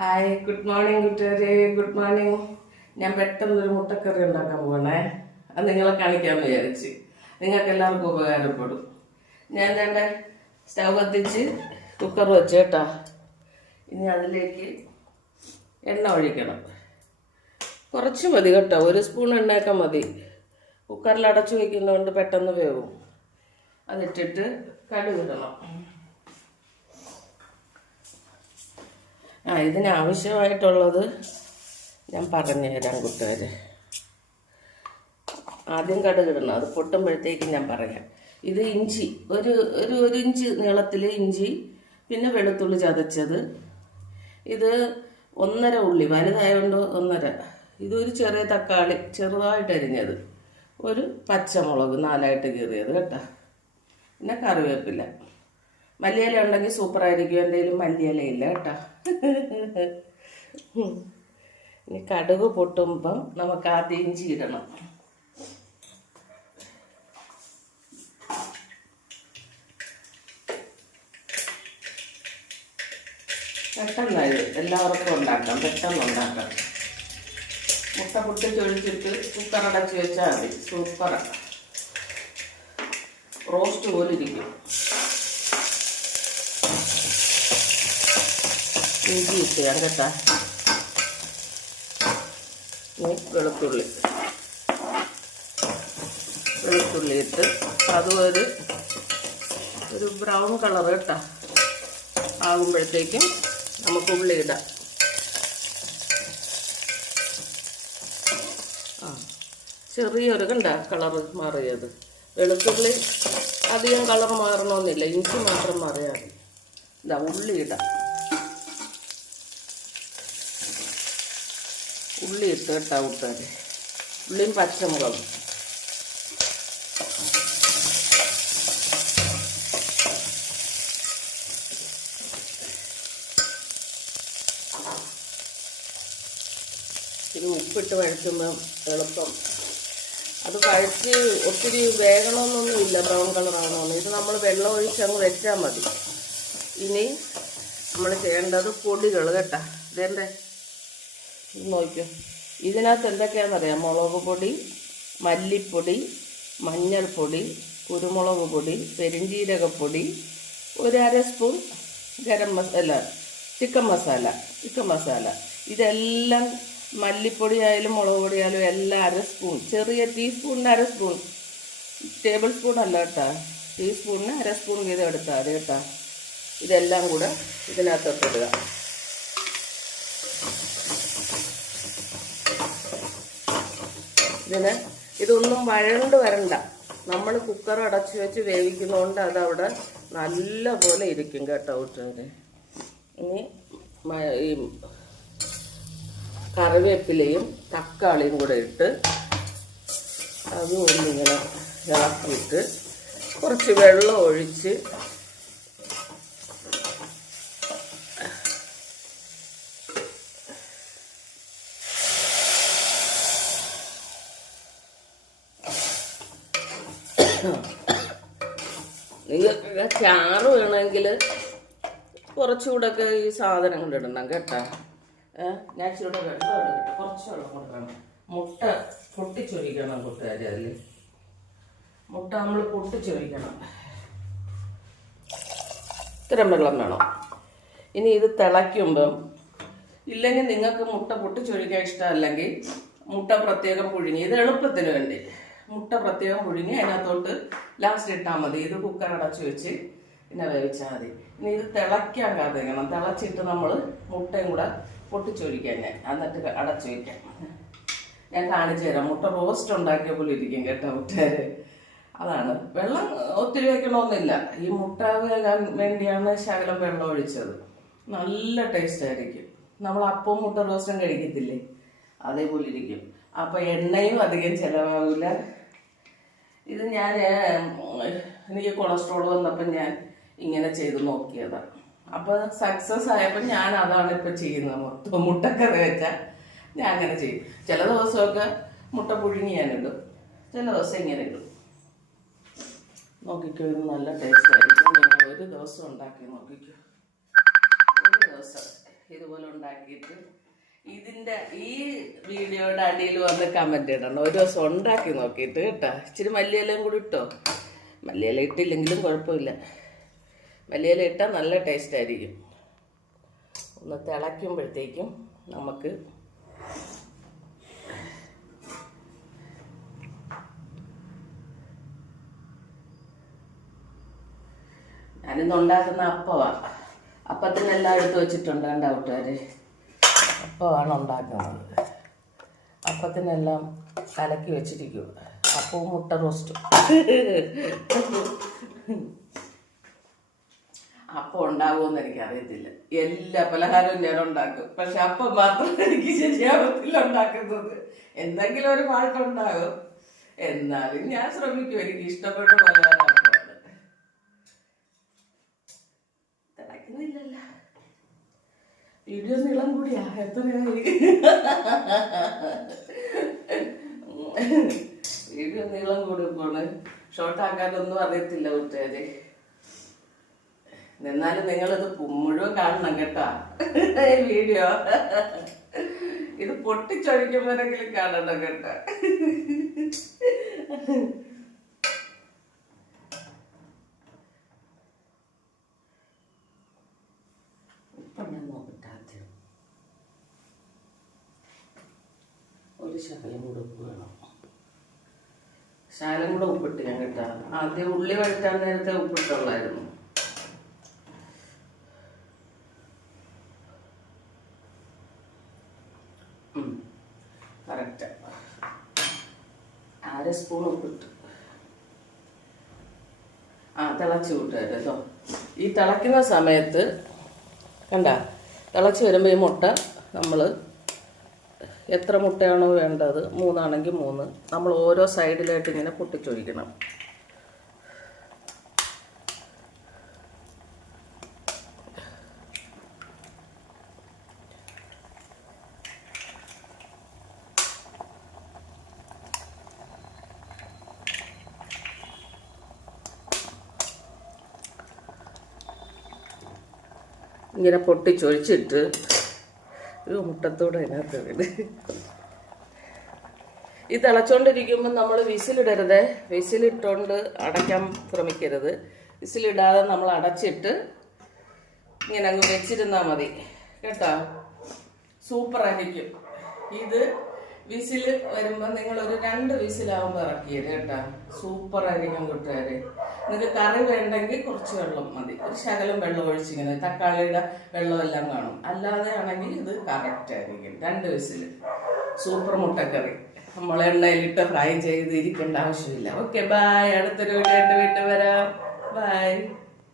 Hi, good morning കൂട്ടുകാരെ. Good morning. ഞാൻ പെട്ടെന്നൊരു മുട്ടക്കറി ഉണ്ടാക്കാൻ പോകണേ. അത് നിങ്ങളെ കാണിക്കാമെന്ന് വിചാരിച്ച്. നിങ്ങൾക്ക് എല്ലാവർക്കും ഉപകാരപ്പെടും. ഞാൻ രണ്ട് സ്റ്റൗ കത്തിച്ച് കുക്കർ വെച്ച് കേട്ടോ. ഇനി അതിലേക്ക് എണ്ണ ഒഴിക്കണം. കുറച്ച് മതി കേട്ടോ, 1 സ്പൂൺ എണ്ണയൊക്കെ മതി. കുക്കറിൽ അടച്ചു വയ്ക്കുന്നതുകൊണ്ട് പെട്ടെന്ന് വേവും. അതിട്ടിട്ട് കടുകിടണം. ഇതിനാവശ്യമായിട്ടുള്ളത് ഞാൻ പറഞ്ഞുതരാം കൂട്ടുകാർ. ആദ്യം കടുകിടണം, അത് പൊട്ടുമ്പോഴത്തേക്കും ഞാൻ പറയാം. ഇത് ഇഞ്ചി, ഒരു ഇഞ്ച് നീളത്തിൽ ഇഞ്ചി, പിന്നെ വെളുത്തുള്ളി ചതച്ചത്. ഇത് 1.5 ഉള്ളി, വലുതായതുകൊണ്ട് 1.5. ഇതൊരു ചെറിയ തക്കാളി ചെറുതായിട്ട് അരിഞ്ഞത്, ഒരു പച്ചമുളക് 4ആയിട്ട് കീറിയത് കേട്ടോ. പിന്നെ കറിവേപ്പില, മല്ലിയില ഉണ്ടെങ്കിൽ സൂപ്പറായിരിക്കും. എന്തെങ്കിലും മല്ലിയില ഇല്ല കേട്ടോ. ഇനി കടുക് പൊട്ടുമ്പം നമുക്ക് ആദ്യം ഇഞ്ചി ഇടണം. പെട്ടെന്നായത് എല്ലാവർക്കും ഉണ്ടാക്കാം, പെട്ടെന്ന് ഉണ്ടാക്കാം. മുട്ട പൊട്ടിച്ചൊഴിച്ചിട്ട് കുക്കർ അടച്ച് വെച്ചാൽ മതി. സൂപ്പറാണ്, റോസ്റ്റ് പോലെ ഇരിക്കും. ഇഞ്ചി ഇട്ട് ഞാൻ കേട്ടാ. വെളുത്തുള്ളി ഇട്ട് അതും ഒരു ബ്രൗൺ കളർ കേട്ടാ ആകുമ്പോഴത്തേക്കും നമുക്ക് ഉള്ളി ഇടാം. ചെറിയൊരു കണ്ട കളർ മാറിയത്. വെളുത്തുള്ളി അധികം കളർ മാറണമെന്നില്ല, ഇഞ്ചി മാത്രം മാറിയാൽ മതി. ഇതാ ഉള്ളി ഇടാം. ഉള്ളി ഇട്ട് കേട്ടാ കൂട്ടാൻ. ഉള്ളിയും പച്ചമുളകും. പിന്നെ ഉപ്പിട്ട് വഴറ്റുമ്പോൾ എളുപ്പം. അത് കഴിച്ച് ഒത്തിരി വേകണമെന്നൊന്നുമില്ല, ബ്രൗൺ കളറാകണമെന്ന്. ഇത് നമ്മൾ വെള്ളം ഒഴിച്ച് അങ്ങ് വെച്ചാൽ മതി. ഇനി നമ്മൾ ചെയ്യേണ്ടത് പൊടികൾ കേട്ടാ. ഇതെൻ്റെ നോക്കിയോ, ഇതിനകത്ത് എന്തൊക്കെയാണെന്നറിയാം. മുളക് പൊടി, മല്ലിപ്പൊടി, മഞ്ഞൾപ്പൊടി, കുരുമുളക് പൊടി, പെരിഞ്ജീരകപ്പൊടി, 1/2 സ്പൂൺ ഗരം മസാല, ചിക്കൻ മസാല. ഇതെല്ലാം മല്ലിപ്പൊടി ആയാലും മുളക് പൊടി ആയാലും എല്ലാം 1/2 സ്പൂൺ. ചെറിയ ടീസ്പൂണിന് 1/2 സ്പൂൺ, ടേബിൾ സ്പൂൺ അല്ല കേട്ടോ. ടീസ്പൂണിന് 1/2 സ്പൂൺ വീതം എടുത്താൽ മതി കേട്ടോ. ഇതെല്ലാം കൂടെ ഇതിനകത്തോട്ടിടുക. ഇതൊന്നും വഴണ്ട് വരണ്ട. നമ്മൾ കുക്കർ അടച്ചു വെച്ച് വേവിക്കുന്നതുകൊണ്ട് അതവിടെ നല്ല പോലെ ഇരിക്കും കേട്ടോ കൂട്ടുകാരെ. ഇനി ഈ കറിവേപ്പിലയും തക്കാളിയും കൂടെ ഇട്ട് അതും ഒന്നിങ്ങനെ ഇളക്കിയിട്ട് കുറച്ച് വെള്ളം ഒഴിച്ച് നിങ്ങൾക്ക് ചാറ് വേണമെങ്കിൽ കുറച്ചുകൂടെയൊക്കെ ഈ സാധനങ്ങൾ ഇടണം കേട്ടോ. ഞാൻ ഇച്ചിരി വെള്ളം എടുക്കട്ടെ, കുറച്ച് വെള്ളം കൊടുക്കണം. മുട്ട പൊട്ടിച്ചൊഴിക്കണം കൂട്ടുകാർ. അതിൽ മുട്ട നമ്മൾ പൊട്ടിച്ചൊഴിക്കണം. ഇത്രയും വെള്ളം വേണം. ഇനി ഇത് തിളയ്ക്കുമ്പം, ഇല്ലെങ്കിൽ നിങ്ങൾക്ക് മുട്ട പൊട്ടിച്ചൊഴിക്കാൻ ഇഷ്ടമല്ലെങ്കിൽ മുട്ട പ്രത്യേകം പുഴുങ്ങി, ഇത് എളുപ്പത്തിന് വേണ്ടി മുട്ട പ്രത്യേകം പുഴുങ്ങി അതിനകത്തോട്ട് ലാസ്റ്റ് ഇട്ടാൽ മതി. ഇത് കുക്കർ അടച്ചു വെച്ച് പിന്നെ വേവിച്ചാൽ മതി. ഇനി ഇത് തിളയ്ക്കാൻ കാത്തിരിക്കണം. തിളച്ചിട്ട് നമ്മൾ മുട്ടയും കൂടെ പൊട്ടിച്ചൊഴിക്കാൻ എന്നിട്ട് അടച്ചു വയ്ക്കാം. ഞാൻ കാണിച്ചു തരാം. മുട്ട റോസ്റ്റ് ഉണ്ടാക്കിയ പോലെ ഇരിക്കും കേട്ടോ കൂട്ടുകാർ. അതാണ്, വെള്ളം ഒത്തിരി വയ്ക്കണമെന്നില്ല. ഈ മുട്ട വേകാൻ വേണ്ടിയാണ് ശകലം വെള്ളം ഒഴിച്ചത്. നല്ല ടേസ്റ്റ് ആയിരിക്കും. നമ്മൾ അപ്പവും മുട്ട റോസ്റ്റും കഴിക്കത്തില്ലേ, അതേപോലെ ഇരിക്കും. അപ്പം എണ്ണയും അധികം ചിലവാകില്ല. ഇത് എനിക്ക് കൊളസ്ട്രോൾ വന്നപ്പോൾ ഞാൻ ഇങ്ങനെ ചെയ്ത് നോക്കിയതാണ്. അപ്പോൾ സക്സസ് ആയപ്പോൾ ഞാൻ അതാണ് ഇപ്പം ചെയ്യുന്നത്. മൊത്തം മുട്ടക്കറി വെച്ചാൽ ഞാൻ അങ്ങനെ ചെയ്യും. ചില ദിവസമൊക്കെ മുട്ട പുഴുങ്ങി ഞാനിടും, ചില ദിവസം ഇങ്ങനെ ഇടും. നോക്കിക്കോ, ഇത് നല്ല ടേസ്റ്റ് ആയിരിക്കും. നിങ്ങൾ ഒരു ദിവസം ഉണ്ടാക്കി നോക്കിക്കോ. ഒരു ദിവസം ഇതുപോലെ ഉണ്ടാക്കിയിട്ട് ഇതിൻ്റെ ഈ വീഡിയോയുടെ അടിയിൽ വന്ന് കമൻറ്റ് ഇടണം. ഒരു ദിവസം ഉണ്ടാക്കി നോക്കിയിട്ട് കേട്ടോ. ഇച്ചിരി മല്ലിയിലയും കൂടി ഇട്ടോ. മല്ലിയില ഇട്ടില്ലെങ്കിലും കുഴപ്പമില്ല. മല്ലിയില ഇട്ടാൽ നല്ല ടേസ്റ്റ് ആയിരിക്കും. ഒന്ന് തിളയ്ക്കുമ്പോഴത്തേക്കും നമുക്ക് ഞാനിന്ന് ഉണ്ടാക്കുന്ന അപ്പമാണ്. അപ്പത്തിനെല്ലാം എടുത്ത് വെച്ചിട്ടുണ്ട് എൻ്റെ കൂട്ടുകാർ. അപ്പമാണ് ഉണ്ടാക്കുന്നത്. അപ്പത്തിനെല്ലാം കലക്കി വെച്ചിരിക്കും. അപ്പവും മുട്ട റോസ്റ്റും. അപ്പം ഉണ്ടാകുമെന്ന് എനിക്കറിയത്തില്ല. എല്ലാ പലഹാരവും ഞാൻ ഉണ്ടാക്കും. പക്ഷെ അപ്പം മാത്രം എനിക്ക് ശരിയാവത്തില്ല ഉണ്ടാക്കുന്നത്. എന്തെങ്കിലും ഒരു പാട്ടുണ്ടാകും. എന്നാലും ഞാൻ ശ്രമിക്കും. എനിക്ക് ഇഷ്ടപ്പെട്ട പലഹാരം അപ്പമാണ്. തിളയ്ക്കുന്നില്ലല്ല. വീഡിയോ നീളം കൂടിയാ. എത്രയായി വീഡിയോ നീളം കൂടി പോണ്. ഷോർട്ടാക്കാനൊന്നും അറിയത്തില്ല കൂട്ടുകാരെ. എന്നാലും നിങ്ങളിത് മുഴുവൻ കാണണം കേട്ടാ വീഡിയോ. ഇത് പൊട്ടിച്ചൊഴിക്കുമ്പോഴെങ്കിലും കാണണം കേട്ടാ. ഇപ്പം ഞാൻ നോക്കട്ടെ. ആദ്യം ഒരു ശകലം കൂടെ ഉപ്പ് വേണം. ശകലം കൂടെ ഉപ്പിട്ട് ഞാൻ കേട്ടാ. ആദ്യം ഉള്ളി വഴറ്റാൻ നേരത്തെ ഉപ്പിട്ടുള്ളായിരുന്നു. കറക്റ്റ്. 1/2 സ്പൂൺ ഉപ്പിട്ട് തിളച്ച് വിട്ടു കേട്ടോ. ഈ തിളയ്ക്കുന്ന സമയത്ത് കണ്ട തിളച്ച് വരുമ്പോൾ ഈ മുട്ട നമ്മൾ എത്ര മുട്ടയാണോ വേണ്ടത്, 3 ആണെങ്കിൽ 3, നമ്മൾ ഓരോ സൈഡിലായിട്ട് ഇങ്ങനെ പൊട്ടിച്ചൊഴിക്കണം. ഇങ്ങനെ പൊട്ടിച്ചൊഴിച്ചിട്ട് മുട്ടത്തോടെ അതിനകത്ത് വീട്. ഈ തിളച്ചോണ്ടിരിക്കുമ്പോൾ നമ്മൾ വിസിലിടരുത്. വിസിലിട്ടുകൊണ്ട് അടയ്ക്കാൻ ശ്രമിക്കരുത്. വിസിലിടാതെ നമ്മൾ അടച്ചിട്ട് ഇങ്ങനെ അങ്ങ് വെച്ചിരുന്നാൽ മതി കേട്ടോ. സൂപ്പറായിരിക്കും. ഇത് വിസിൽ വരുമ്പോൾ നിങ്ങളൊരു 2 വിസിലാവുമ്പോൾ ഇറക്കിയത് കേട്ടോ. സൂപ്പറായിരിക്കും കൂട്ടുകാർ. നിങ്ങൾക്ക് കറി വേണ്ടെങ്കിൽ കുറച്ച് വെള്ളം മതി. ഒരു ശകലം വെള്ളം ഒഴിച്ചിങ്ങനെ തക്കാളിയുടെ വെള്ളമെല്ലാം കാണും. അല്ലാതെ ആണെങ്കിൽ ഇത് കറക്റ്റ് ആയിരിക്കും. 2 വിസിൽ. സൂപ്പർ മുട്ടക്കറി. നമ്മൾ എണ്ണയിലിട്ട് ഫ്രൈ ചെയ്ത് ഇരിക്കേണ്ട ആവശ്യമില്ല. Okay, by. അടുത്തൊരു വീഡിയോ ആയിട്ട് വീട്ടിൽ വരാം. ബൈ.